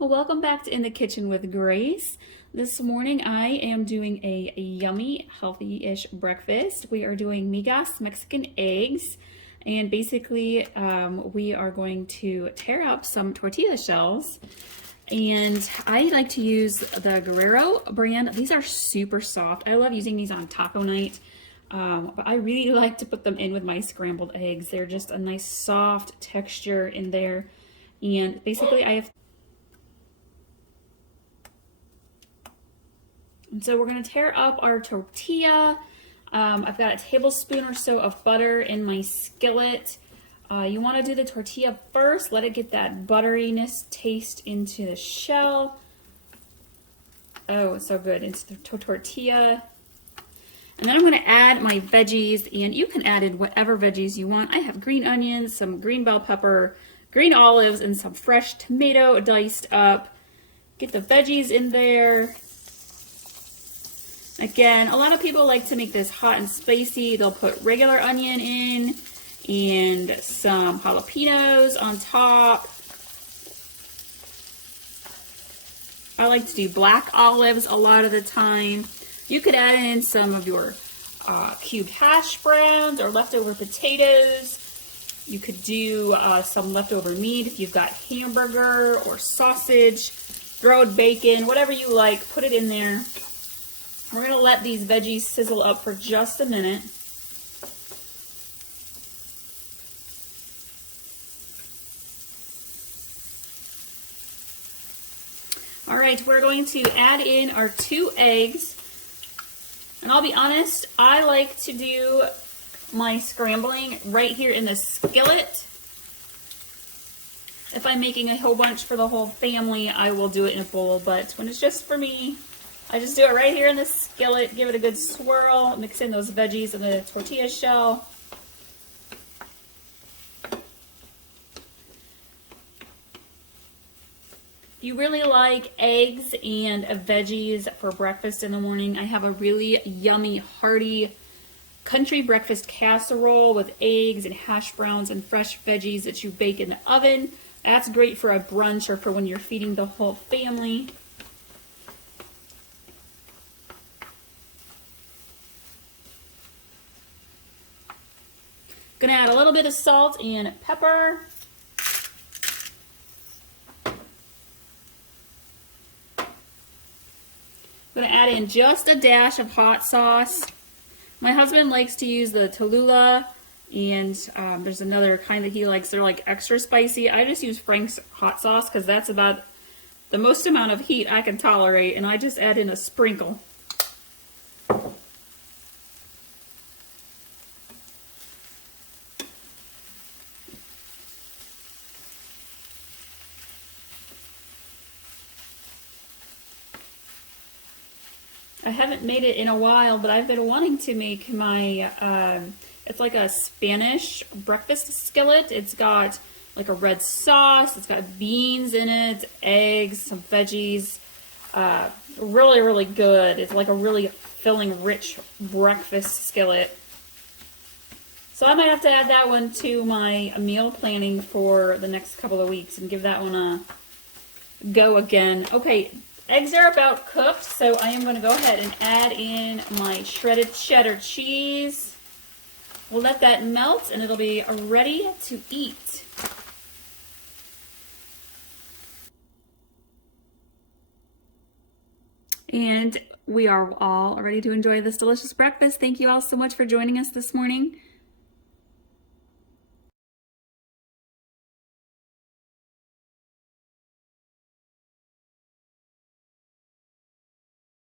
Well, welcome back to In the Kitchen with Grace. This morning I am doing a yummy, healthy-ish breakfast. We are doing Migas Mexican Eggs, and basically we are going to tear up some tortilla shells. And I like to use the Guerrero brand. These are super soft. I love using these on taco night, but I really like to put them in with my scrambled eggs. They're just a nice soft texture in there. And basically And so we're going to tear up our tortilla. I've got a tablespoon or so of butter in my skillet. You want to do the tortilla first. Let it get that butteriness taste into the shell. Oh, it's so good. It's the tortilla. And then I'm going to add my veggies, and you can add in whatever veggies you want. I have green onions, some green bell pepper, green olives, and some fresh tomato diced up. Get the veggies in there. Again, a lot of people like to make this hot and spicy. They'll put regular onion in and some jalapenos on top. I like to do black olives a lot of the time. You could add in some of your cubed hash browns or leftover potatoes. You could do some leftover meat if you've got hamburger or sausage. Throw bacon, whatever you like, put it in there. We're going to let these veggies sizzle up for just a minute. All right, we're going to add in our 2 eggs. And I'll be honest, I like to do my scrambling right here in the skillet. If I'm making a whole bunch for the whole family, I will do it in a bowl, but when it's just for me, I just do it right here in the skillet, give it a good swirl, mix in those veggies and the tortilla shell. If you really like eggs and veggies for breakfast in the morning, I have a really yummy, hearty country breakfast casserole with eggs and hash browns and fresh veggies that you bake in the oven. That's great for a brunch or for when you're feeding the whole family. Gonna add a little bit of salt and pepper. Gonna add in just a dash of hot sauce. My husband likes to use the Tallulah, and there's another kind that he likes. They're like extra spicy. I just use Frank's hot sauce because that's about the most amount of heat I can tolerate, and I just add in a sprinkle. I haven't made it in a while, but I've been wanting to make my, it's like a Spanish breakfast skillet. It's got like a red sauce, it's got beans in it, eggs, some veggies. Really, really good. It's like a really filling, rich breakfast skillet. So I might have to add that one to my meal planning for the next couple of weeks and give that one a go again. Okay. Eggs are about cooked, so I am going to go ahead and add in my shredded cheddar cheese. We'll let that melt and it'll be ready to eat. And we are all ready to enjoy this delicious breakfast. Thank you all so much for joining us this morning.